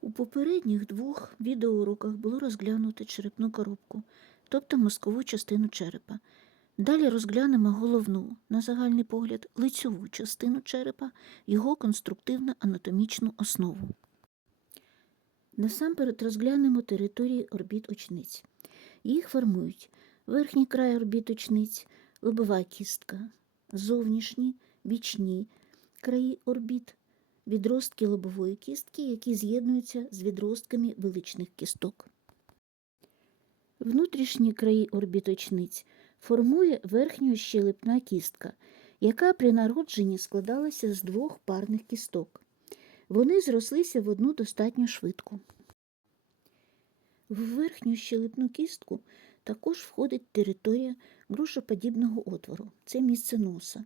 У попередніх двох відеоуроках було розглянуто черепну коробку, тобто мозкову частину черепа. Далі розглянемо головну, на загальний погляд, лицьову частину черепа, його конструктивно-анатомічну основу. Насамперед розглянемо території орбіт очниць. Їх формують верхній край орбіт очниць, лобова кістка, зовнішні, бічні краї орбіт, відростки лобової кістки, які з'єднуються з відростками величних кісток. Внутрішні краї орбіт очниць формує верхньощелепна кістка, яка при народженні складалася з двох парних кісток. Вони зрослися в одну достатньо швидко. В верхню щелепну кістку також входить територія грушоподібного отвору, це місце носа,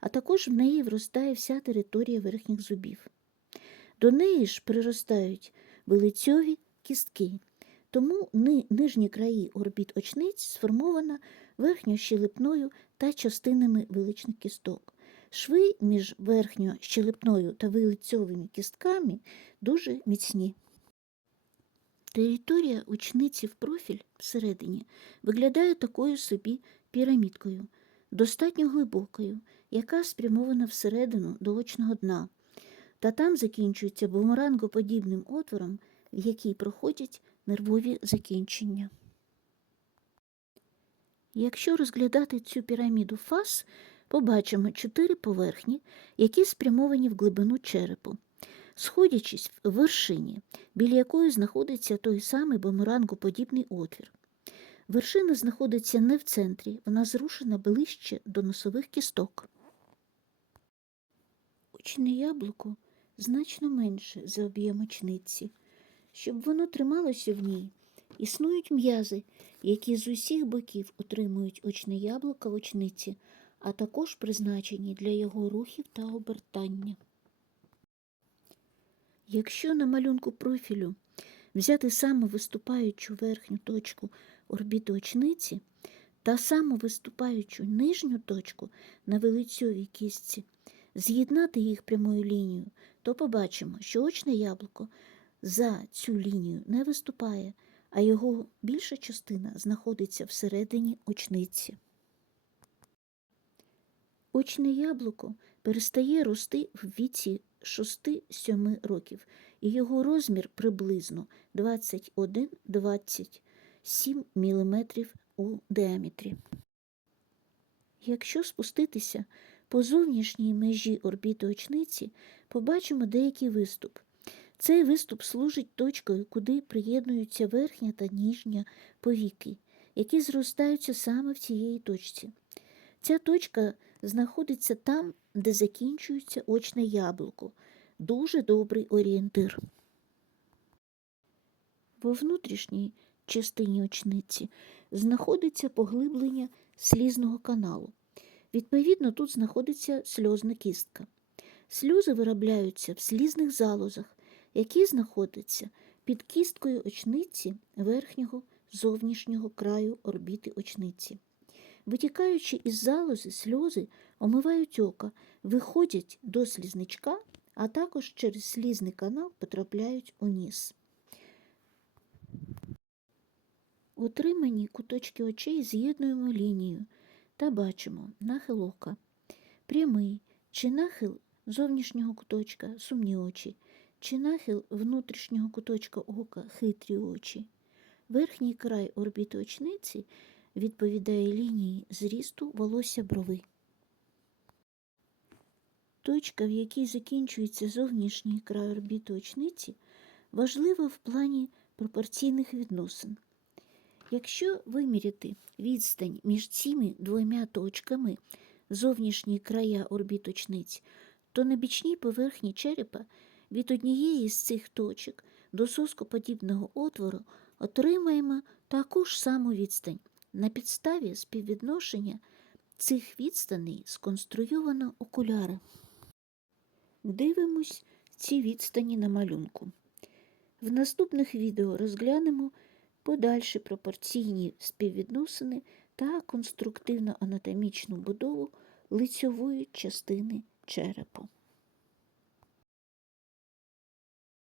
а також в неї вростає вся територія верхніх зубів. До неї ж приростають вилицьові кістки, тому ни- нижні краї орбіт очниць сформована верхньощелепною та частинами величних кісток. Шви між верхньощелепною та вилицьовими кістками дуже міцні. Територія очниці в профіль всередині виглядає такою собі пірамідкою, достатньо глибокою, яка спрямована всередину до очного дна, та там закінчується бумерангоподібним отвором, в який проходять нервові закінчення. Якщо розглядати цю піраміду фаз, побачимо чотири поверхні, які спрямовані в глибину черепу, сходячись в вершині, біля якої знаходиться той самий бумерангоподібний отвір. Вершина знаходиться не в центрі, вона зрушена ближче до носових кісток. Очне яблуко значно менше за об'єм очниці. Щоб воно трималося в ній, існують м'язи, які з усіх боків утримують очне яблуко в очниці, а також призначені для його рухів та обертання. Якщо на малюнку профілю взяти самовиступаючу верхню точку орбіти очниці та самовиступаючу нижню точку на велицьовій кістці, з'єднати їх прямою лінією, то побачимо, що очне яблуко за цю лінію не виступає, а його більша частина знаходиться всередині очниці. Очне яблуко перестає рости в віці 6-7 років, і його розмір приблизно 21-27 мм у діаметрі. Якщо спуститися по зовнішній межі орбіти очниці, побачимо деякий виступ. Цей виступ служить точкою, куди приєднуються верхня та ніжня повіки, які зростаються саме в цієї точці. Ця точка знаходиться там, де закінчується очне яблуко. Дуже добрий орієнтир. Во внутрішній частині очниці знаходиться поглиблення слізного каналу. Відповідно, тут знаходиться сльозна кістка. Сльози виробляються в слізних залозах, які знаходяться під кісткою очниці верхнього зовнішнього краю орбіти очниці. Витікаючи із залози, сльози омивають ока, виходять до слізничка, а також через слізний канал потрапляють у ніс. Отримані куточки очей з'єднуємо лінією та бачимо нахил ока, прямий чи нахил зовнішнього куточка сумні очі, чи нахил внутрішнього куточка ока хитрі очі. Верхній край орбіти очниці відповідає лінії зрісту волосся брови. Точка, в якій закінчується зовнішній край орбіти очниці, важлива в плані пропорційних відносин. Якщо виміряти відстань між цими двома точками зовнішні края орбіт очниць, то на бічній поверхні черепа від однієї з цих точок до соскоподібного отвору отримаємо таку ж саму відстань. На підставі співвідношення цих відстаней сконструйовано окуляри. Дивимось ці відстані на малюнку. В наступних відео розглянемо подальші пропорційні співвідносини та конструктивно-анатомічну будову лицьової частини черепу.